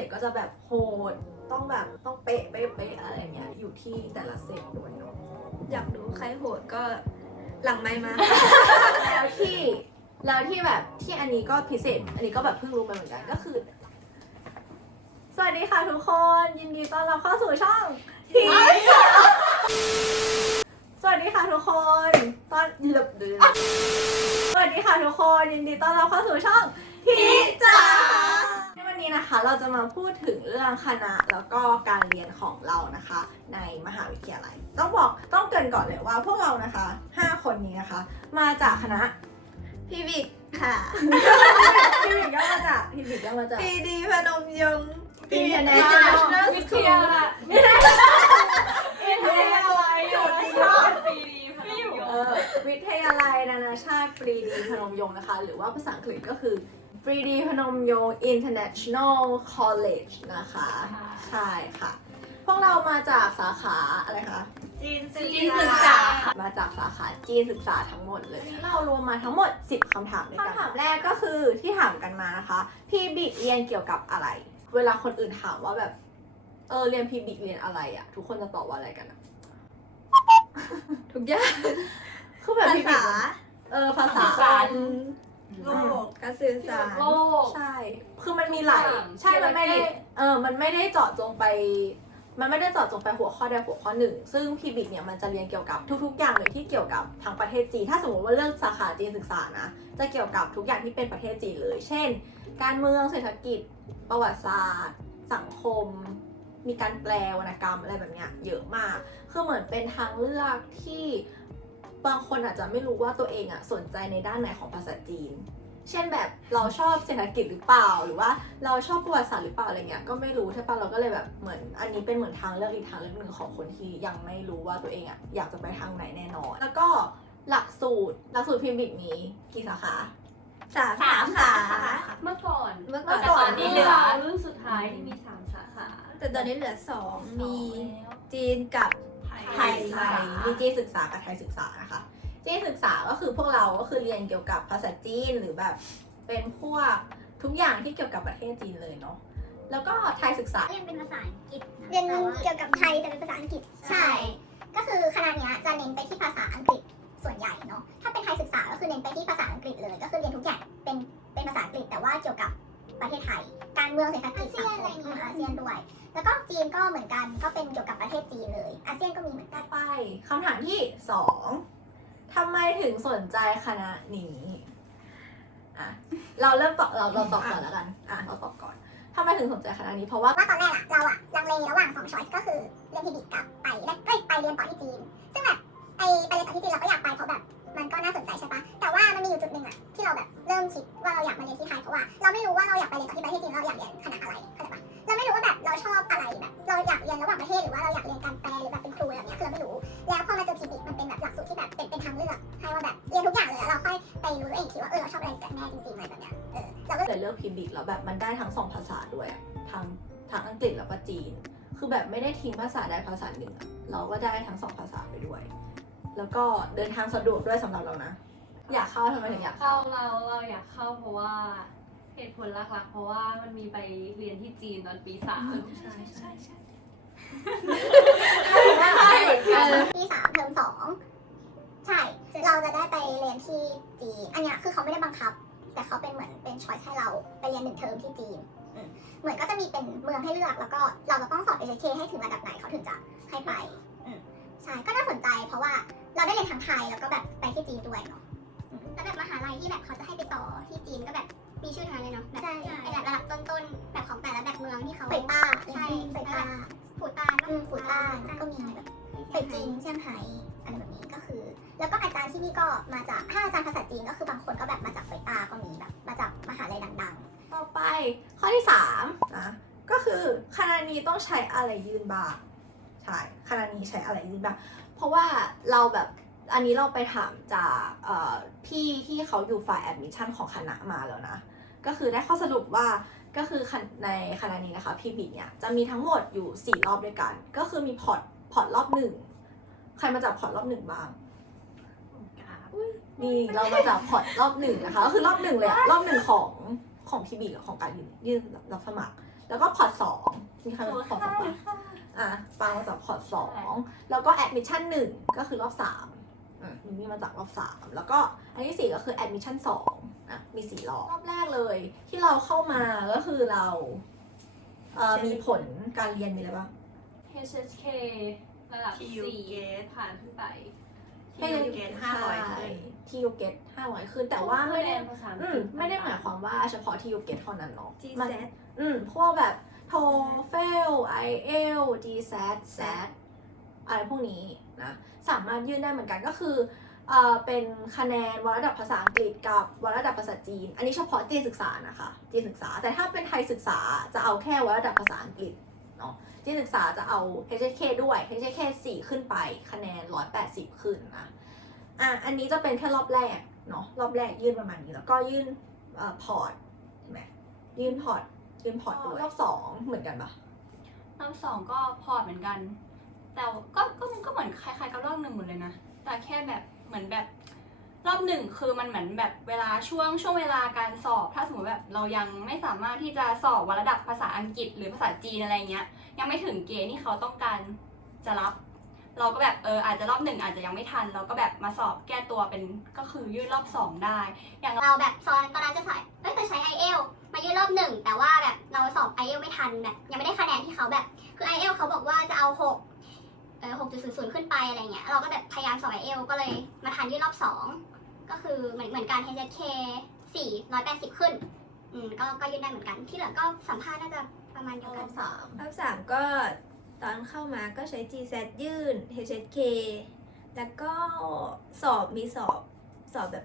ตก็จะแบบโหดต้องแบบต้องเป๊ะเป๊ะเป๊ะอะไรเงี้ยอยู่ที่แต่ละเซตด้วยเนาะอยากดูใครโหดก็หลังไม่มา แล้วที่แล้วที่แบบที่อันนี้ก็พิเศษ อันนี้ก็แบบเพิ่งรู้มาเหมือนกันก็คือ สวัสดีค่ะทุกคนยินดีต้อนรับเข้าสู่ช่องทีสวัสดีค่ะทุกคนตอนยินดีสวัสดีค่ะทุกคนยินดีต้อนรับเข้าสู่ช่องทีจ้า นวันนี้นะคะเราจะมาพูดถึงเรื่องคณะแล้วก็การเรียนของเรานะคะ ในมหาวิทยาลัย ต้องบอกต้องเกรินก่อนเลยว่าพวกเรานะคะห้าคนนี้นะคะ มาจากคณะพี่วิกค่ะพี่บิดย่อมาจากพี่บิดย่อมาจากพีดีพนมยงค์ International วิท School ยาวิทยาอะไรอยู่ที่ชอบปีดีไม่อยู่เออวิทยาลัยนานาชาติปรีดีพนมยงค์นะคะ หรือว่าภาษาอังกฤษก็คือ ปรีดีพนมยงค์ International College นะคะ ใช่ค่ะ พวกเรามาจากสาขาอะไรคะ จีนจีนศึกษามาจากสาขาจีนศึกษาทั้งหมดเลยวันนี้เรารวมมาทั้งหมด 10คำถามด้วยกันคำถามแรกก็คือที่ถามกันมานะคะ พี่บิกเรียนเกี่ยวกับอะไร เวลาคนอื่นถามว่าแบบ เออเรียนพี่บิกเรียนอะไรอะทุกคนจะตอบว่าอะไรกันอะ ทุกอย่าง คือแบบภาพี่บิษากเออภาษา ภาษาโลกการสื่อสารโลก ใช่ คือมันมีหลายทุกอย่างใช่ มันไม่ได้ธุรกิจเออ มันไม่ได้เจาะจงไป มันไม่ได้เจาะจงไปหัวข้อใดหัวข้อหนึ่ง ซึ่งพี่บิกเนี่ยมันจะเรียนเกี่ยวกับทุก ๆ อย่างเลยที่เกี่ยวกับทางประเทศจีน ถ้าสมมติว่าเลือกสาขาจีนศึกษานะ จะเกี่ยวกับทุกอย่างที่เป็นประเทศจีนเลย เช่น การเมือง เศรษฐกิจ ประวัติศาสตร์ สังคม มีการแปลวรรณกรรมอะไรแบบเนี้ย เยอะมาก คือเหมือนเป็นทางเลือกที่บางคนอาจจะไม่รู้ว่าตัวเองอะสนใจในด้านไหนของภาษาจีน เช่นแบบเราชอบเศรษฐกิจหรือเปล่า หรือว่าเราชอบประวัติศาสตร์หรือเปล่าอะไรเงี้ยก็ไม่รู้ใช่ปะเราก็เลยแบบเหมือนอันนี้เป็นเหมือนทางเลือกอีกทางเลือกหนึ่งของคนที่ยังไม่รู้ว่าตัวเองอะอยากจะไปทางไหนแน่นอน แล้วก็หลักสูตรหลักสูตรพิมพ์บิกมีกี่สาขาสามสามสาสาขาขา เมื่อก่อนเมื่อก่แต่อนตอนนี้เหลือรุ่นสุดท้ายที่มีสามสาขาแต่ตอนนี้เหลือสองมีแล้วจีนกับไทย ไทยมีจีนศึกษากับไทยศึกษานะคะ จีนศึกษาก็คือพวกเราก็คือเรียนเกี่ยวกับภาษาจีนหรือแบบเป็นพวกทุกอย่างที่เกี่ยวกับประเทศจีนเลยเนาะแล้วก็ไทยศึกษาเรียนเป็นภาษาอังกฤษนะเรียนแต่ว่าเกี่ยวกับไทยแต่เป็นภาษาอังกฤษ ใช่ ก็คือคณะเนี้ยจะเน้นไปที่ภาษาอังกฤษส่วนใหญ่เนาะ ถ้าเป็นไทยศึกษาก็คือเน้นไปที่ภาษาอังกฤษเลย ก็คือเรียนทุกอย่างเป็นเป็นภาษาอังกฤษแต่ว่าเกี่ยวกับประเทศไทย การเมืองเศรษฐกิจสังคมอืมอาเซียนด้วย แล้วก็จีนก็เหมือนกันก็เป็นเกี่ยวกับประเทศจีนเลย อาเซียนก็มีเหมือนกัต่อนไปคำถามที่สอง ทำไมถึงสนใจคณะนี้อะเราเริ่มตอบเราเราตอบก่อนแล้วกันอะเราตอบก่อนทำไมถึงสนใจคณะนี้เพราะว่า ว่าตอนแรกอะเราอะลังเลระหว่างสองช้อยส์ก็คือเรียนพีดิกับไปและเอ้ยไปเรียนต่อที่จีน ซึ่งแบบไปไปเรียนต่อที่จีนเราก็อยากไปเพราะแบบมันก็น่าสนใจใช่ปะแต่ว่ามันมีอยู่จุดหนึ่งอะที่เราแบบเริ่มคิดว่าเราอยากมาเรียนที่ไทยเพราะว่าเราไม่รู้ว่าเราอยากไปเรียนต่อที่ประเทศจีนเราอยากเรียนคณะอะไรเข้าใจปะ เราไม่รู้ว่าแบบเราชอบอะไรแบบเราอยากเรียนระหว่างประเทศหรือว่าเราอยากเรียนการแปลหรือแบบเป็นครูอะไรแบบเนี้ยคือเราไม่รู้ แล้วพอมาเจอพีดิมันเป็นแบบหลักสูตรที่แบบเป็นเป็นทางเลือกให้ว่าแบบเรียนทุกอย่างเลยแล้วเราค่อยไปรู้ตัวเองอีกทีว่าเออเราชอบอะไรกันแน่จริงๆอะไรแบบเนี้ยเออเราก็เลยเลือกพิมพ์บิกแล้วแบบมันได้ทั้งสองภาษาด้วยอะทั้งทั้งอังกฤษแล้วก็จีน คือแบบไม่ได้ทิ้งภาษาใดภาษาหนึ่งอะเราก็ได้ทั้งสองภาษาไปด้วย แล้วก็เดินทางสะดวกด้วยสำหรับเรานะ อยากเข้าทำไมถึงอยากเข้า เข้าเราเราอยากเข้าเพราะว่า เหตุผลหลักๆ เพราะว่ามันมีไปเรียนที่จีนตอนปีสามใช่ใช่ใช่ใช่เหมือนกันปีสามเทอมสองใช่ เราจะได้ไปเรียนที่จีน อันเนี้ยคือเขาไม่ได้บังคับ แต่เขาเป็นเหมือนเป็นช้อยให้เราไปเรียนหนึ่งเทอมที่จีน เหมือนก็จะมีเป็นเมืองให้เลือก แล้วก็เราจะต้องสอบ HK ให้ถึงระดับไหนเขาถึงจะให้ไปใช่ ก็น่าสนใจเพราะว่าเราได้เรียนทั้งไทยแล้วก็แบบไปที่จีนด้วยเนาะแล้วแบบมหาลัยที่แบบเขาจะให้ไปต่อที่จีนก็แบบ มีชื่อทางเลยเนาะแบบเป็นแบบระดับต้นๆแบบของแต่ละแบบเมืองที่เขาเปต้าใช่เปต้าฟูตานอืมฟูตานก็มีแบบไปจีนเซี่ยงไฮ้อะไรแบบนี้ก็คือ แล้วก็อาจารย์ที่นี่ก็มาจากถ้าอาจารย์ภาษาจีนก็คือบางคนก็แบบมาจากเปตาก็มีแบบมาจากมหาลัยดังต่อไปข้อที่สามนะก็คือคณะนี้ต้องใช้อะไรยื่นบ้างใช่คณะนี้ใช้อะไรยื่นบ้างเพราะว่าเราแบบอันนี้เราไปถามจากเอ่อพี่ที่เขาอยู่ฝ่ายแอดมิชชั่นของคณะมาแล้วนะ ก็คือได้ข้อสรุปว่าก็คือคณในคณะนี้นะคะพี่บิดเนี่ยจะมีทั้งหมดอยู่ 4 รอบด้วยกัน ก็คือมีพอร์ตพอร์ตรอบหนึ่งใครมาจากพอร์ตรอบหนึ่งบ้างนี่เรามาจากพอร์ตรอบหนึ่งนะคะก็คือรอบหนึ่งเลยอะรอบหนึ่งของของพี่บีกับของการยื่นยื่นรับสมัคร แล้วก็พอร์ตสองมีใครเป็นพอร์ตสองปะอะปามาจากพอร์ตสองแล้วก็แอดมิชชั่นหนึ่งก็คือรอบสามอะมีมาจากรอบสามแล้วก็อันที่สี่ก็คือแอดมิชชั่นสอง อะมีสี่รอบรอบแรกเลย ที่เราเข้ามาก็คือเราเอ่อมีผลการเรียนมีอะไรบ้าง HSK ระดับ TU สี่ Gate ผ่านขึ้นไปที่ยูเกตห้าร้อยขึ้น ที่ยูเกตห้าร้อยขึ้นแต่ว่าไม่ได้คะแนนภาษาอังอืกมฤษไม่ได้หมายความว่าเฉพาะที่ยูเกตเท่านั้นเนาะ G มัน Z อืมพวกแบบโทเฟล IEL GSAT SAT อะไรพวกนี้นะ สามารถยื่นได้เหมือนกันก็คือ เอ่อเป็นคะแนนวัดระดับภาษาอังกฤษกับวัดระดับภาษาจีน อันนี้เฉพาะจีนศึกษานะคะจีนศึกษา แต่ถ้าเป็นไทยศึกษาจะเอาแค่วัดระดับภาษาอังกฤษเนาะจีนศึกษาจะเอา HSK ด้วย HSK 4 ขึ้นไปคะแนน 180 ขึ้นนะอะอันนี้จะเป็นแค่รอบแรกเนาะรอบแรกยื่นประมาณนี้แล้วก็ยื่นเอ่อพอร์ตใช่ไหมยื่นพอร์ตยื่นพอร์ตด้วยรอบสองเหมือนกันปะรอบสองก็พอร์ตเหมือนกัน แต่ก็ก็มันก็เหมือนคล้ายๆกับรอบหนึ่งหมดเลยนะแต่แค่แบบ เหมือนแบบรอบหนึ่งคือมันเหมือนแบบเวลาช่วงช่วงเวลาการสอบ ถ้าสมมติแบบเรายังไม่สามารถที่จะสอบวระดับภาษาอังกฤษหรือภาษาจีนอะไรเงี้ย ยังไม่ถึงเกณฑ์ที่เขาต้องการจะรับ เราก็แบบเอออาจจะรอบหนึ่งอาจจะยังไม่ทัน เราก็แบบมาสอบแก้ตัวเป็นก็คือยื่นรอบสองได้ อย่างเราแบบตอนตอนนั้นจะใส่เอ้ยจะใช้ i อเอลมายื่นรอบหนึ่งแต่ว่าแบบเราสอบ i อเอลไม่ทันแบบยังไม่ได้คะแนนที่เขาแบบคือ i อเอลเขาบอกว่าจะเอาหก หกจุดศูนย์ศูนย์ขึ้นไปอะไรเงี้ย เราก็แบบพยายามสอบ i อเอลก็เลยมาทันยื่นรอบสองก็คือเหมือนเหมือนการ HSK สี่ร้อยแปดสิบขึ้น อืมก็ก็ยื่นได้เหมือนกัน ที่เหลือก็สัมภาษณ์น่าจะประมาณเดียวรกัอนบสามรอบสามก็ตอนเข้ามาก็ใช้ G Z ยื่น H S K แล้วก็สอบมีสอบสอบแบบ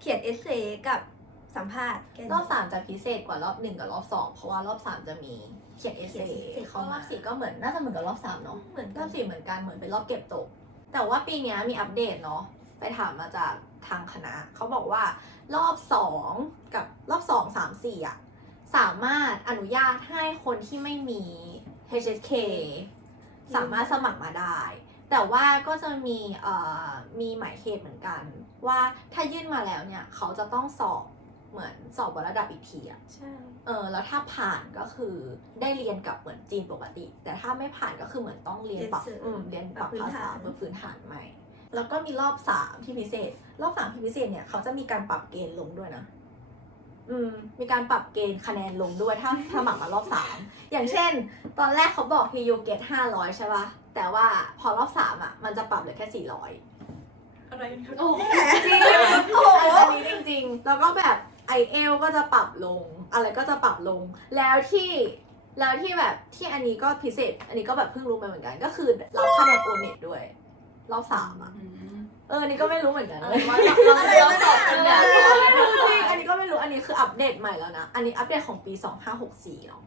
เขียนเอเซกับสัมภาษณ์แค่นี้ รอบสามจะพิเศษกว่ารอบหนึ่งกับรอบสองเพราะว่ารอบสามจะมี เขียนเอเซเขียน essay เข้ารอบสี่ก็เหมือนน่าจะเหมือนกับรอบสามเนาะเหมือนรกัอนบสี่เหมือนกันเหมือนเป็นรอบเก็บตก แต่ว่าปีเนี้ยมีอัปเดตเนาะไปถามมาจากทางคณะ เขาบอกว่ารอบสองกับรอบสองสามสี่อะสามารถอนุญาตให้คนที่ไม่มี HSK สามารถสมัครมาได้ แต่ว่าก็จะมีเอ่อมีหมายเหตุเหมือนกัน ว่าถ้ายื่นมาแล้วเนี่ย เขาจะต้องสอบ เหมือนสอบวัดระดับอีกทีอะใช่เออแล้วถ้าผ่านก็คือได้เรียนกับเหมือนจีนปกติ แต่ถ้าไม่ผ่านก็คือเหมือนต้องเรียนปรับอืมเรียนปรับภาษาเพื่อพื้นฐานใหม่ แล้วก็มีรอบสามที่พิเศษ รอบสามที่พิเศษเนี่ยเขาจะมีการปรับเกณฑ์ลงด้วยนะอืมมีการปรับเกณฑ์คะแนนลงด้วยถ้าสมัครมารอบสามอย่างเช่น ตอนแรกเขาบอก PU เกตห้าร้อยใช่ปะแต่ว่าพอรอบสามอะมันจะปรับเหลือแค่สี่ร้อยอะไรโอ้โหจริงโอ้โหอันนี้จริงๆแล้วก็แบบ ไอเอลก็จะปรับลง อะไรก็จะปรับลง แล้วที่แล้วที่แบบที่อันนี้ก็พิเศษ อันนี้ก็แบบเพิ่งรู้มาเหมือนกัน ก็คือรับคะแนนโอเน็ตด้วย รอบสามอะเอออันนี้ก็ไม่รู้เหมือนกันเอเลอยว่าเราเราสอบกันแบบจริงอันนี้ก็ไม่รู้อันนี้คืออัปเดตใหม่แล้วนะ อันนี้อัปเดตของปี2564เนาะ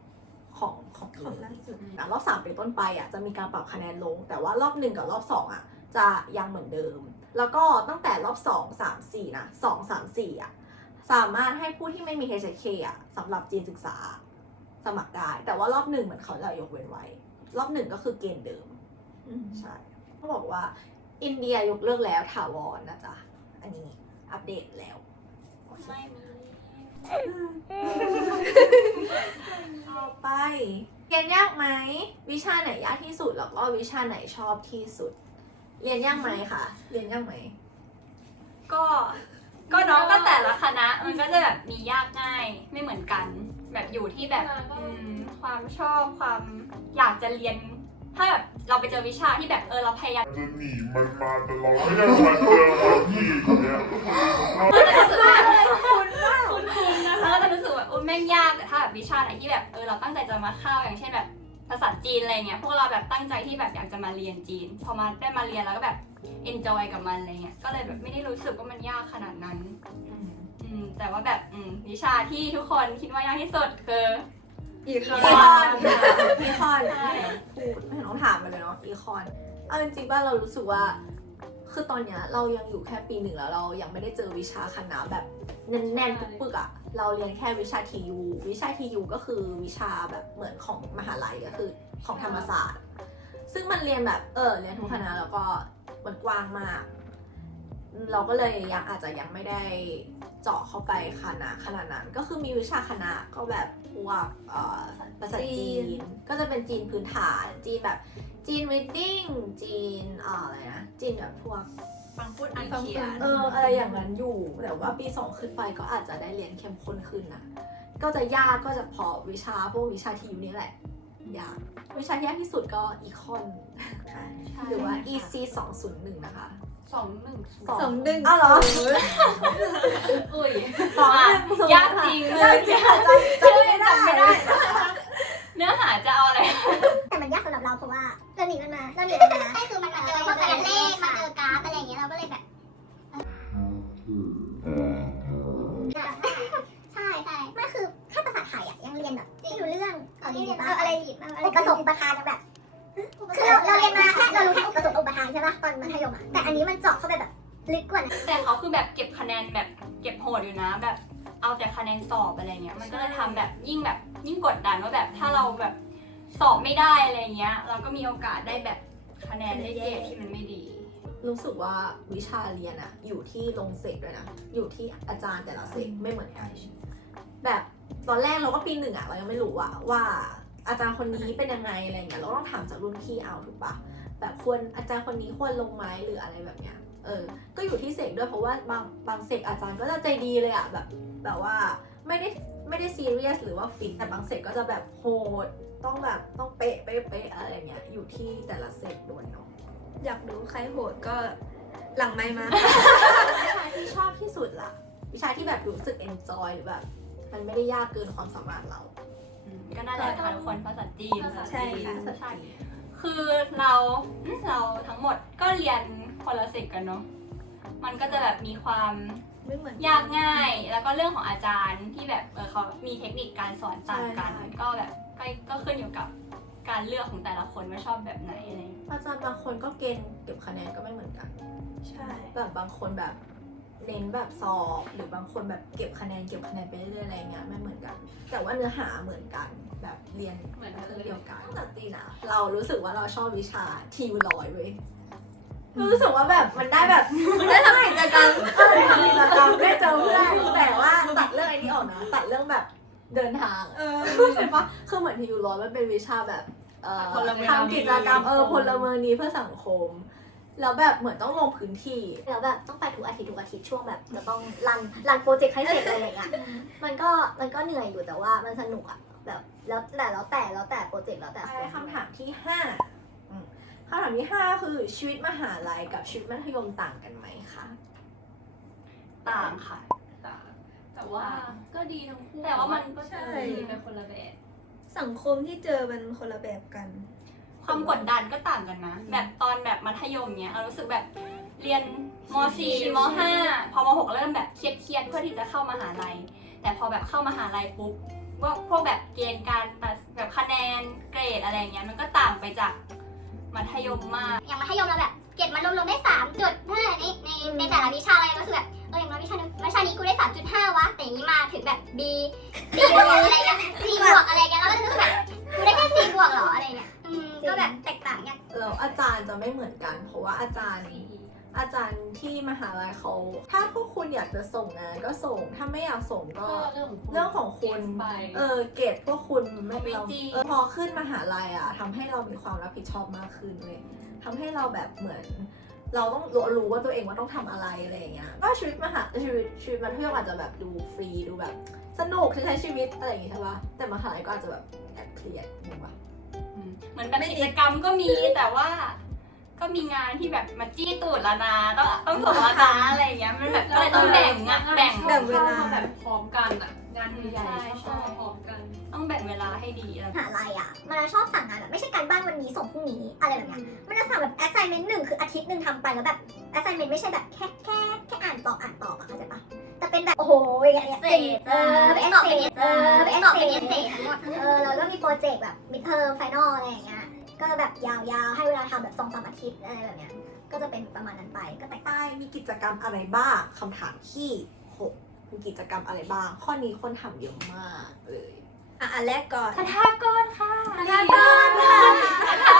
ของของปีของนี้ล่าสุดนะรอบสามเป็นต้นไปอะจะมีการปรับคะแนนลง แต่ว่ารอบหนึ่งกับรอบสองอะจะยังเหมือนเดิม แล้วก็ตั้งแต่รอบสองสามสี่นะสองสามสี่อะ สามารถให้ผู้ที่ไม่มี HK อะสำหรับจีนศึกษาสมัครได้ แต่ว่ารอบหนึ่งเหมือนเขาจะยกเว้นไว้ รอบหนึ่งก็คือเกณฑ์เดิมอืมใช่เขาบอกว่า อินเดียยกเลิกแล้วถาวรนะจ๊ะ อันนี้อัปเดตแล้วโอเคไม่มีต่อไปเรียนยากไหม วิชาไหนยากที่สุดแล้วก็วิชาไหนชอบที่สุด เรียนยากไหมคะเรียนยากไหมก็ ก็เน้องก็แต่ละคณะมันก็จะแบบมียากง่ายไม่เหมือนกัน แบบอยู่ที่แบบอืมความชอบความอยากจะเรียน ถ้าแบบเราไปเจอวิชาที่แบบเออเราพยายามจะหนีมันมาแต่เราไม่ได้มาเจอมันอีกเนี่ยก็จะรู้สึกว่าคุณคุณคุณนะคะก็จะรู้สึกว่าโอ้แม่งยากแต่ถ้าแบบวิชาไหนที่แบบเออเราตั้งใจจะมาเข้าอย่างเช่นแบบ ภาษาจีนอะไรเงี้ยพวกเราแบบตั้งใจที่แบบอยากจะมาเรียนจีน พอมาได้มาเรียนแล้วก็แบบ enjoy กับมันอะไรเงี้ยก็เลยแบบไม่ได้รู้สึกว่ามันยากขนาดนั้นอืมแต่ว่าแบบอืมวิชาที่ทุกคนคิดว่ายากที่สุดคืออีกคอีนคอนอีคอนพูดไม่เห็นต้องถามกันเลยเนาะอีคอนเอาจริงๆว่าเรารู้สึกว่า คือตอนเนี้ยเรายังอยู่แค่ปีหนึ่งแล้วเรายังไม่ได้เจอวิชาคณะแบบ แน่นๆทุกปึกอะเราเรียนแค่วิชาทียูวิชาทียูก็คือวิชาแบบเหมือนของมหาลัยก็คือของธรรมศาสตร์ ซึ่งมันเรียนแบบเออเรียนทุกคณะแล้วก็มันกว้างมากอืเราก็เลยยังอาจจะยังไม่ได้เจาะเข้าไปขนาดขนาดนั้น ก็คือมีวิชาคณะก็แบบพวกเอ่อภาษาจีนก็จะเป็นจีนพื้นฐานจีนแบบ จีน reading จีนเอ่ออะไรนะจีนแบบพวกฟังพูดอ่านฟังเขียพูดนเอออะไรอย่างนั้นอยู่แต่ว่าปีสองขึ้นไปก็อาจจะได้เรียนเข้มข้นขึ้นนะก็จะยากก็จะพอวิชาพวกวิชาทีอยู่นี่แหละยากวิชาที่ยากที่สุดก็อีคอนหรือว่า EC 201 นะคะสองหนึ่งสองดึงอ้าวเหรออุ้ยสองหนึ่งศูนย์ยากจริงยากจริงค่ะจำจำไม่ได้ไม่ได้ เนื้อหาจะเอาอะไร แต่มันยากสำหรับเราเพราะว่า เราหนีมันมาเราหนีมันมา ใช่คือมันมาเจอพวกคะแนนเลขมาเจอกราฟอะไรอย่างเงี้ยเราก็เลยแบบ ใช่ใช่ไม่คือแค่ภาษาไทยอะยังเรียนแบบไม่รู้เรื่องเอาดีๆป่ะอะไรหยิบอุปสมบทอุปทานยังแบบ คือเราเราเรียนมาแค่เรารู้แค่อุปสมบทอุปทานใช่ป่ะตอนมัธยมอะแต่อันนี้มันเจาะเข้าไปแบบลึกกว่านั้นแต่เขาคือแบบเก็บคะแนนแบบเก็บโหดอยู่นะ แบบเอาแต่คะแนนสอบอะไรเงี้ยมันก็เลยทำแบบยิ่งแบบยิ่งกดดันว่าแบบถ้าเราแบบ สอบไม่ได้อะไรเงี้ย เราก็มีโอกาสได้แบบคะแนนได้เกรดที่มันไม่ดี รู้สึกว่าวิชาเรียนอะอยู่ที่ลงเสกด้วยนะ อยู่ที่อาจารย์แต่ละเสกไม่เหมือนกันแบบตอนแรกเราก็ปีหนึ่งอะเรายังไม่รู้อะว่าอาจารย์คนนี้เป็นยังไงอะไรเงี้ยเราต้องถามจากรุ่นพี่เอาถูกปะแบบควรอาจารย์คนนี้ควรลงไหมหรืออะไรแบบเนี้ยเออ ก็อยู่ที่เสกด้วยเพราะว่าบางบางเสกอาจารย์ก็จะใจดีเลยอะแบบแบบว่าไม่ได้ไม่ได้ซีเรียสหรือว่าฟินแต่บางเสกก็จะแบบโหด ต้องแบบต้องเป๊ะเป๊ะเป๊ะอะไรเงี้ยอยู่ที่แต่ละเสกด้วยเนาะอยากดูใครโหดก็หลังไมค์มา วิชาที่ชอบที่สุดล่ะ วิชาที่แบบรู้สึก enjoy หรือแบบ มันไม่ได้ยากเกินความสามารถเราอืมก็น่าจะค่ะทุกคนภาษาจีน ใช่ค่ะภาษาใช่จีนคือเราอืมเราทั้งหมดก็เรียนคนละสิกกันเนาะ มันก็จะแบบมีความไม่เหมือนยากง่าย แล้วก็เรื่องของอาจารย์ที่แบบเออเขามีเทคนิคการสอนต่างกัน ใช่ ก็แบบ ก็ก็ขึ้นอยู่กับการเลือกของแต่ละคนว่าชอบแบบไหนอะไรอย่างเงี้ยอาจารย์บางคนก็เกณฑ์เก็บคะแนนก็ไม่เหมือนกัน ใช่ แบบบางคนแบบเน้นแบบสอบหรือบางคนแบบเก็บคะแนนเก็บคะแนนไปเรื่อยๆอะไรเงี้ยไม่เหมือนกัน แต่ว่าเนื้อหาเหมือนกันแบบเรียนเหมือนกันเรื่องเดียวกันตั้งแต่จีนอะเรารู้สึกว่าเราชอบวิชาทีวลอยเว้ยรู้สึกว่าแบบมันได้แบบมันได้ทั้งกิจกรรมเออทำกิจกรรมได้เจอเพื่อนแต่ว่าตัดเรื่องไอ้นี้ออกนะตัดเรื่องแบบ เดินทางเออใช่ปะคือเหมือนทีวลอยมันเป็นวิชาแบบเอ่อพลเมืองทำกิจกรรมเออพลเมืองดีเพื่อสังคม แล้วแบบเหมือนต้องลงพื้นที่ แล้วแบบต้องไปทุกอาทิตย์ทุกอาทิตย์ช่วงแบบจะต้องรันรันโปรเจกต์ให้เสร็จอะไรอย่างเงี้ย มันก็มันก็เหนื่อยอยู่แต่ว่ามันสนุกอะแบบแล้วแต่แล้วแต่แล้วแต่โปรเจกต์แล้วแต่ไปคำถามที่ห้าอืมคำถามที่ห้าคือชีวิตมหาลัยกับชีวิตมัธยมต่างกันไหมคะ ต่างค่ะ แต่แต่ว่าก็ดีทั้งคู่แต่ว่ามันก็ใช่ดีเป็นคนละแบบสังคมที่เจอมันคนละแบบกัน ความกดดันก็ต่างกันนะ แบบตอนแบบมัธยมเนี้ยเรารู้สึกแบบเรียนม .4 ม .5 พอม .6 เริ่มแบบเครียดๆเพื่อที่จะเข้ามหาลัย แต่พอแบบเข้ามหาลัยปุ๊บว่าพวกแบบเกณฑ์การตัดแบบคะแนนเกรดอะไรเงี้ยมันก็ต่างไปจากมัธยมมาก อย่างมัธยมเราแบบเกรดมันรวมๆได้สามจุดเท่านั้นในในในแต่ละวิชาอะไรก็คือแบบ เอออย่างน้อยวิชานึงวิชานี้กูได้สามจุดห้าวะ แต่อย่างนี้มาถึงแบบ B C บวกอะไรเงี้ย C บวกอะไรเงี้ยแล้วก็จะรู้สึกแบบกูได้แค่ C บวกเหรออะไรเงี้ยอืมก็แบบแตกต่างกันแล้วอาจารย์จะไม่เหมือนกัน เพราะว่าอาจารย์ อาจารย์ที่มหาลัยเขา ถ้าพวกคุณอยากจะส่งงานก็ส่ง ถ้าไม่อยากส่งก็ก็เรื่องของคุณเรื่องของคุณ ไป เออเกรดพวกคุณไม่ไม่เราจริง เออพอขึ้นมหาลัยอะทำให้เรามีความรับผิดชอบมากขึ้นเลยทำให้เราแบบเหมือน เราต้องรู้รู้ว่าตัวเองว่าต้องทำอะไรอะไรอย่างเงี้ยก็ชีวิตมหาชีวิตชีวิตมัธยมอาจจะแบบดูฟรีดูแบบ สนุกใช้ชีวิตอะไรอย่างงี้ใช่ปะแต่มหาลัยก็อาจจะแบบแอบเครียดนึกว่าอืมเหมือนแบบกิจกรรมก็มีแต่ว่า ก็มีงานที่แบบมาจี้ตูดละนาต้องต้องส่งละนาอะไรอย่างเงี้ยมันแบบก็เลยต้องแบ่งอะแบ่งแบ่งเวลาข้แบบพร้อมกันอะงานใหญ่ใช่ๆใช่ชอบพร้อมกัน ต้องแบ่งเวลาให้ดีแล้วมหาลัยอะ มันจะชอบสั่งงานแบบไม่ใช่การบ้านวันนี้ส่งพรุ่งนี้อะไรแบบเนี้ย มันจะสั่งแบบ assignment หนึ่งคืออาทิตย์หนึ่งทำไปแล้วแบบ assignment ไม่ใช่แบบแค่แค่แค่อ่านตอบอ่านตอบอะเข้าใจปะแต่เป็นแบบโอ้โหอย่างเงี้ยเป็นเออเป็น essay เออเป็น essay เป็น essay ทั้งหมดเออแล้วก็มีโปรเจกต์แบบ midterm final อะไรอย่างเงี้ย ก็แบบยาวๆให้เวลาทำแบบสองสามอาทิตย์อะไรแบบเนี้ย ก็จะเป็นประมาณนั้นไปก็แตกต่างใต้มีกิจกรรมอะไรบ้างคำถามที่หกมีกิจกรรมอะไรบ้าง ข้อนี้คนทำเยอะมากเลย อะอันแรกก่อนคาถากรค่ะคณะกรค่ะ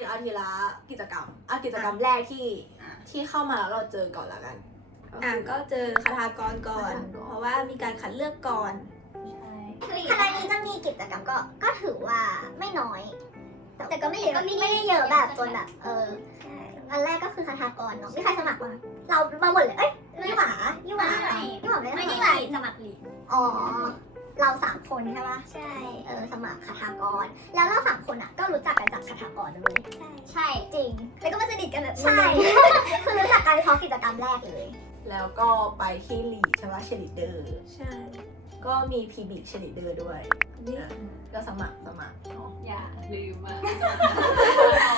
เอาทีละกิจกรรมเอากิจกรรมแรกที่อะที่เข้ามาแล้วเราเจอก่อนละกันอะก็เจอคาถากรก่อน เพราะว่ามีการคัดเลือกก่อนคณะนี้จะมีกิจกรรมก็ก็ถือว่าไม่น้อย แต่ก็ไม่เยอะก็ไม่ได้เยอะแบบจนแบบ เอออันแรกก็คือคาถากรเนาะมีใครสมัครบ้างเรามาหมดเลยเอ้ยยี่หวายี่หวายี่หวาไม่ได้ไม่ได้สมัครสมัครลีกอ๋อ เราสามคนใช่ปะใช่ เออสมัครคาถากร แล้วเราสามคนอะก็รู้จักกันจากคาถากรเลยใช่ จริง แล้วก็มาสนิทกันแบบใช่ คือรู้จักกันเพราะกิจกรรมแรกเลย แล้วก็ไปที่ลีดใช่ไหมเชลิเดอร์ ใช่ ก็มีพีบีเชลิเดอร์ด้วยนี่อะก็สมัครสมัครเนาะอย่าลืมอะ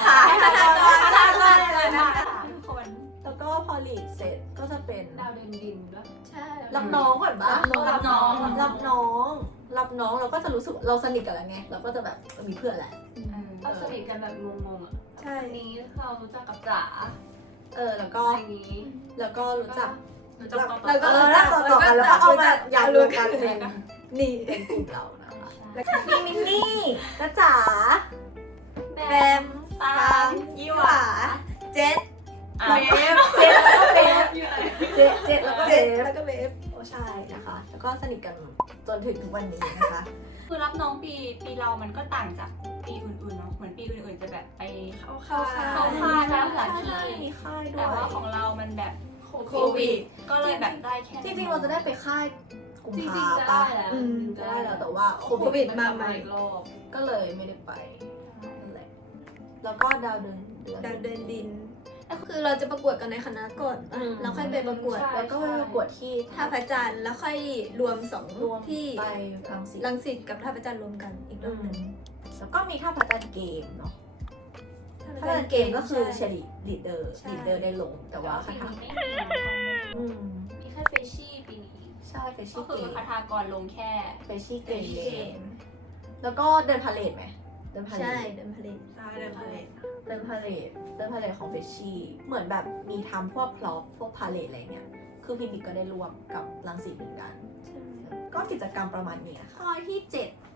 ขายคาถากรคาถากรเลยนะคะทุกคน แล้วก็พอลีดเสร็จก็จะเป็น ดาวเดินดินด้วยใช่ รับน้องก่อนปะรับน้อง รับน้อง รับน้องเราก็จะรู้สึกเราสนิทกันแล้วไง เราก็จะแบบมีเพื่อนแหละ เราสนิทกันแบบงงๆอะใช่อันนี้เรารู้จักกับจ๋าเออ แล้วก็อันนี้แล้วก็รู้จักรู้จักต่อแล้วก็ๆเออแล้วต่อต่อกันแล้วก็เอามาอยากรวมกันเป็นนี่เป็นกลุ่มเรานะคะมีมินนี่จ้าจ๋าแบมฟางยี่หวาเจ็ด อะเบฟเจ็ดแล้วก็เบฟอยู่ไหนเจ็ดเจ็ดแล้วก็เบเจ็ดฟแล้วก็เบฟโอ้ใช่นะคะ แล้วก็สนิทกันจนถึงทุกวันนี้นะคะ คือรับน้องปีปีเรามันก็ต่างจากปีอื่นๆเนาะ เหมือนปีอื่นๆจะแบบไปเข้าค่ายเข้าค่ายแล้วหลายทีใช่มีค่ายด้แต่วยว่าของเรามันแบบโควิด ก็เลยแบบได้แค่จริงๆเราจะได้ไปค่ายกุมจริภางๆจะปะได้แล้วอืมจะได้แล้วแต่ว่าโคโควิวิดดมาใหม่อีกรอบก็เลยไม่ได้ไปนั่นแหละแล้วก็ดาวเดือนเดือน ดาวเดินดิน ก็คือเราจะประกวดกันในคณะก่อนปะอืมแล้วค่อยไปประกวดใช่ แล้วก็ไปประกวดที่ท่าพระจันทร์แล้วค่อยรวมสองรวมที่ไปรังสิตรังสิตกับท่าพระจันทร์รวมกันอีกรอบหนึ่งแล้วก็มีท่าพระจันทร์เกมเนาะท่าพระจันทร์เกมก็คือเชลิลีดเดอร์ใช่ ลีดเดอร์ได้ลงแต่ว่าคาปีถานี้ไม่มีน้องอืมมีแค่เฟชชี่ปีนี้ ใช่เฟชก็ชี่คืเกอมคาถากรลงแค่ เฟชชี่เกเกมมแล้วก็เดินพาเลทไหมเดินพาเลใช่ทเดินพาเลทใช่เลยค่ะเดินพาเลทเดินพาเลทของเฟชชี่ เหมือนแบบมีทำพวกพล็อปพวกพาเลทอะไรเงี้ย คือพี่บิ๊กก็ได้ร่วมกับรังสิตเหมือนกัน ก็กิจกรรมประมาณนี้นะคะข้อที่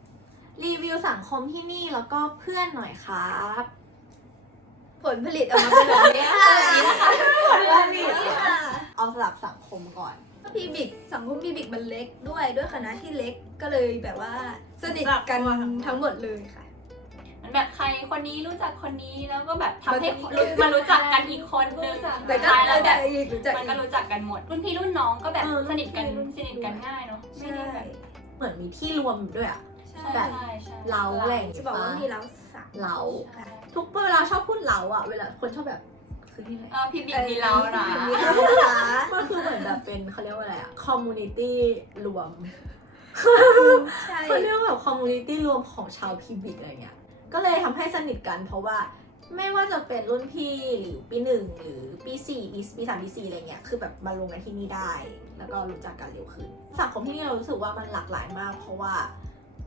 7 รีวิวสังคมที่นี่แล้วก็เพื่อนหน่อยครับผลผลิตออกมาเป็นแบบนี้ค่ะนี่ค่ะ เอาสลับสังคมก่อนพีบิกสังคมพีบิกมันเล็กด้วยด้วยคณะที่เล็กก็เลยแบบว่าสนิทกันทั้งหมดเลยค่ะ มันแบบใครคนนี้รู้จักคนนี้แล้วก็แบบทำให้รู้มารู้จักกันอีกคนนึงแต่ก็ท้ายแล้รู้วแบจักบอีกรู้จักมันอีก็ก รู้จักกันหมด รุ่นพี่รุ่นน้องก็แบบเออสนิทกันรุ่นพี่สนิทกันง่ายเนาะไม่ใช่ได้แบบเหมือนมีที่รวมด้วยอะใช่ใช่ใช่ใช่เราแหล่งจะบอกว่ามีเราสาม เรา ใช่ทุกเวลาชอบพูดเราอะเวลาคนชอบแบบคือที่ไหน เออพี่บิ๊กมีเรานะ มีเรานะคะมันคือเหมือนแบบเป็นเขาเรียกว่าอะไรอะคอมมูนิตี้รวมใช่ เขาเรียกว่าแบบคอมมูนิตี้รวมของชาวพีบิกอะไรเงี้ย ก็เลยทำให้สนิทกันเพราะว่าไม่ว่าจะเป็นรุ่นพี่หรือปีหนึ่งหรือปีสี่ปีปีสามปีสี่อะไรเงี้ยคือแบบมาลงกันที่นี่ได้ แล้วก็รู้จักกันเร็วขึ้นสังคมที่นี่เรารู้สึกว่ามันหลากหลายมาก เพราะว่า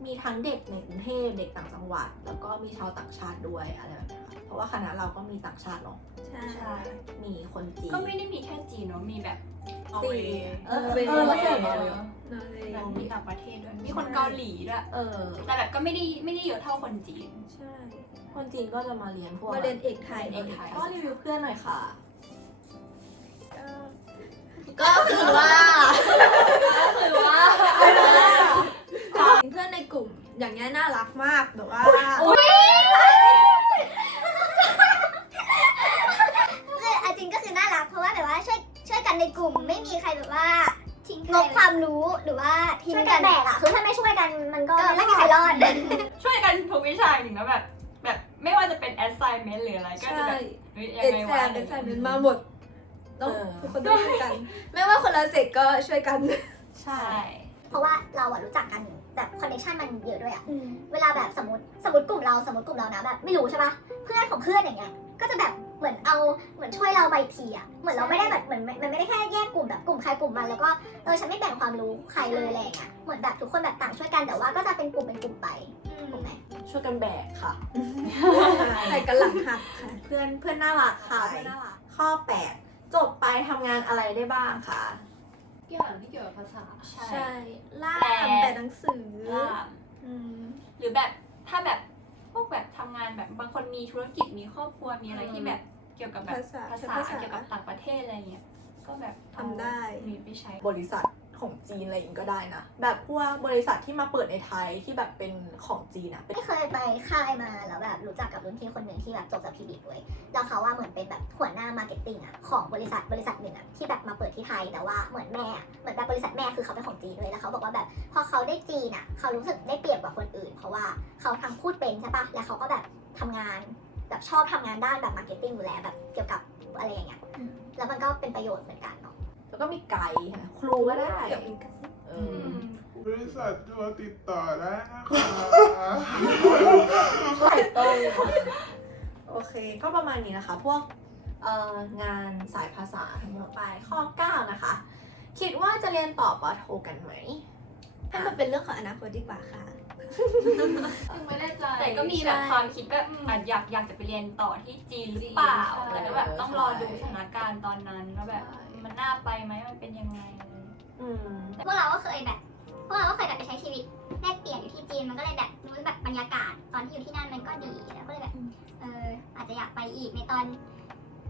มีทั้งเด็กในกรุงเทพเด็กต่างจังหวัด แล้วก็มีชาวต่างชาติด้วยอะไรแบบนี้ค่ะ เพราะว่าคณะเราก็มีต่างชาติเนาะใช่ใช่มีคนจีนก็ไม่ได้มีแค่จีนเนาะมีแบบสี่เออเออเออเอเอออเลยแบบมีต่างประเทศด้วยมีคนเกาหลีด้วยเออ แต่แบบก็ไม่ได้ไม่ได้เยอะเท่าคนจีนใช่คนจีนก็จะมาเรียนพวกมาเรียนเอกไทยเอกไทยก็รีวิวเพื่อนหน่อยค่ะก็คือว่าคือว่าเพื่อนในกลุ่มอย่างเงี้ยน่ารักมากแบบว่า งงกความรู้หรือว่าทิ้งกันแบกอะคือถ้าไม่ช่วยกันมันก็ไม่มีใครรอด ช่วยกันทุกวิชาจริงนะแบบ แบบไม่ว่าจะเป็น assignment หรืออะไรก็จะใช่แบบเฮ้ยยังเอกไงแซวะมเอกแซมมันมาหมดต้องเออทุกคนต้องช่วยกัน ไม่ว่าคนละเสกก็ช่วยกันใช่ใช่ เพราะว่าเราอะรู้จักกันแบบคอนเนคชันมันเยอะด้วยอะเวลาแบบสมมติสมมติกลุ่มเราสมมติกลุ่มเรานะแบบไม่รู้ใช่ปะเพื่อนของเพื่อนอย่างเงี้ย ก็จะแบบเหมือนเอาเหมือนช่วยเราไปทีอะเหมือนเราไม่ได้แบบเหมือนมันไม่ได้แค่แยกกลุ่มแบบกลุ่มใครกลุ่มมันแล้วก็เออฉันไม่แบ่งความรู้ใครเลยอะไรอย่างเงี้ยเหมือนแบบทุกคนแบบต่างช่วยกันแต่ว่าก็จะเป็นกลุ่มเป็นกลุ่มไปถูกไหมช่วยกันแบกค่ะใส่กันหลังหักค่ะเพื่อนเพื่อนน่ารักค่ะเพื่อนน่ารักข้อ 8 จบไปทำงานอะไรได้บ้างคะอย่างที่เกี่ยวกับภาษาใช่ใช่ล่าแปลมแต่หนังสือล่ามอืมหรือแบบถ้าแบบ พวกแบบทำงานแบบบางคนมีธุรกิจมีครอบครัวมีอะไรที่แบบเกี่ยวกับแบบภาษาภาใช้ษาภาษาเกี่ยวกับต่างประเทศอะไรเงี้ยก็แบบทำได้มีไปใช้บริษัท ของจีนอะไรอย่างงี้ก็ได้นะ แบบพวกบริษัทที่มาเปิดในไทยที่แบบเป็นของจีนอะเป็นไม่เคยไปค่ายมาแล้วแบบรู้จักกับรุ่นพี่คนหนึ่งที่แบบจบจากพีบีด้วยแล้วเขาว่าเหมือนเป็นแบบหัวหน้ามาร์เก็ตติ้งอะของบริษัทบริษัทหนึ่งอะที่แบบมาเปิดที่ไทยแต่ว่าเหมือนแม่อะเหมือนแบบบริษัทแม่คือเขาเป็นของจีนด้วยแล้วเขาบอกว่าแบบพอเขาได้จีนอะเขารู้สึกได้เปรียบกว่าคนอื่น เพราะว่าเขาทั้งพูดเป็นใช่ปะแล้วเขาก็แบบทำงานแบบชอบทำงานด้านแบบมาร์เก็ตติ้งอยู่แล้วแบบเกี่ยวกับอะไรอย่างเงี้ยแล้วมันก็เป็นประโยชน์เหมือนกันเนาะ แล้วก็มีไกด์ค่ะครูก็ได้เดี๋ยวมีกันเออือมบริษัททัวร์ติดต่อได้นะคะไข่ต้มโอเค ก็ประมาณนี้นะคะ พวกเอ่องานสายภาษาทั้งหมดไปข้อ 9 นะคะ คิดว่าจะเรียนต่อปอโทกันไหม ให้มันเป็นเรื่องของอนาคตดีกว่าค่ะ ยังไม่แน่ใจแต่ก็มีแบบความคิดแบบอะอยากอยากจะไปเรียนต่อที่จีนหรือเปล่าใช่ แต่ก็แบบต้องรอดูสถานการณ์ตอนนั้นว่าแบบมันน่าไปไหมมันเป็นยังไงอะไรอืม พวกเราก็เคยแบบ พวกเราก็เคยแบบไปใช้ชีวิตแลกเปลี่ยนอยู่ที่จีน มันก็เลยแบบรู้แบบบรรยากาศตอนที่อยู่ที่นั่นมันก็ดี แล้วก็เลยแบบ เอออาจจะอยากไปอีกในตอน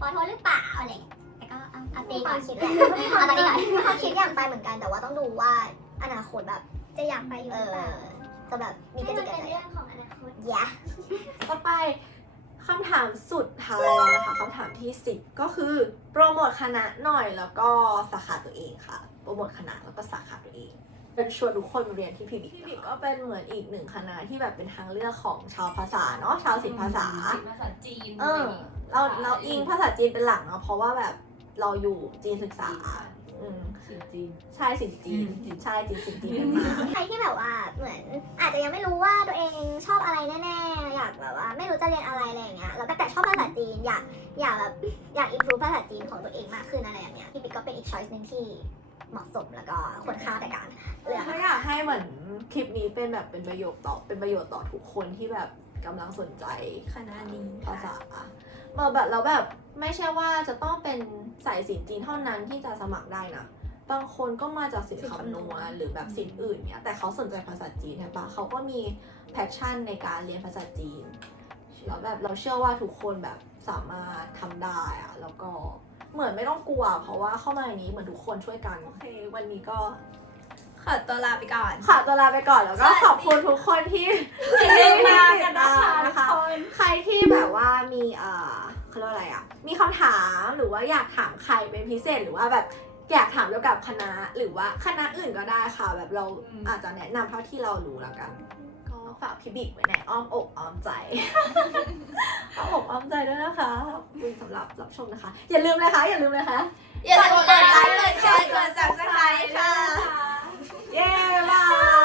ปอโทหรือเปล่าอะไรอย่างเงี้ยแต่ก็เอาเอาตีก่อนคิดเลยเอาตอนนี้ก่อน มีความคิดอยากไปเหมือนกันแต่ว่าต้องดูว่าอนาคตแบบจะอยากไปอยู่หรือเปล่า จะแบบมีกระจิกกระใจเรื่องของอนาคตอย่าต่อไปคำถามสุดท้ายแล้วนะคะคำถามที่ 10 ก็คือโปรโมทคณะหน่อยแล้วก็สาขาตัวเองค่ะ โปรโมทคณะแล้วก็สาขาตัวเองเป็นชวนทุกคนมาเรียนที่พีบิพีบิก็เป็นเหมือนอีกหนึ่งคณะที่แบบเป็นทางเลือกของชาวภาษาเนาะชาวศิลปภาษา ศิลปภาษาจีนเออ เราเราอิงภาษาจีนเป็นหลักเนาะเพราะว่าแบบเราอยู่จีนศึกษา อืมสินจีน ใช่สินจีนใช่จีนสินจีนกันมาใครที่แบบว่าเหมือนอาจจะยังไม่รู้ว่าตัวเองชอบอะไรแน่ๆ อยากแบบว่าไม่รู้จะเรียนอะไรอะไรอย่างเงี้ยแล้วก็แต่ชอบภาษาจีนอยากอยากแบบอยากอิมพูภาษาจีนของตัวเองมากขึ้นอะไรอย่างเงี้ยพี่ปิ๊กก็เป็นอีกช้อยส์หนึ่งที่เหมาะสมแล้วก็ควรค่าในการเลือก ก็อยากให้เหมือนคลิปนี้เป็นแบบเป็นประโยชน์ต่อเป็นประโยชน์ต่อทุกคนที่แบบกำลังสนใจคณะนี้ ภาษา เมื่อแบบเราแบบไม่ใช่ว่าจะต้องเป็นสายสินจีนเท่านั้นที่จะสมัครได้นะ บางคนก็มาจากสินคำนวณหรือแบบสินอื่นเนี่ยแต่เขาสนใจภาษาจีนใช่ปะเขาก็มีแพชชั่นในการเรียนภาษาจีนแล้วแบบเราเชื่อว่าทุกคนแบบสามารถทำได้อะแล้วก็เหมือนไม่ต้องกลัว เพราะว่าเข้ามาในนี้เหมือนทุกคนช่วยกันโอเค วันนี้ก็ข อตัวลาไปก่อน ขอตัวลาไปก่อนแล้วก็ขอบคุณทุกคนที่ติดตามกันนะคะนะคะทุกคนใครที่แบบว่ามีเอ่อเขาเรียกว่าอะไรอะ มีคำถามหรือว่าอยากถามใครเป็นพิเศษหรือว่าแบบอยากถามเกี่ยวกับคณะหรือว่าคณะอื่นก็ได้ค่ะ แบบเราอืมอาจจะแนะนำเท่าที่เรารู้แล้วกัน ก็ฝากพี่บิ๊กไว้ในอ้อมอกอ้อมใจอ้อมอกอ้อมใจด้วยนะคะขอบคุณสำหรับรับชมนะคะ อย่าลืมนะคะ อย่าลืมนะคะอย่าลืมกดไลค์กดแชร์กด subscribe ค่ะ Yeah, bye.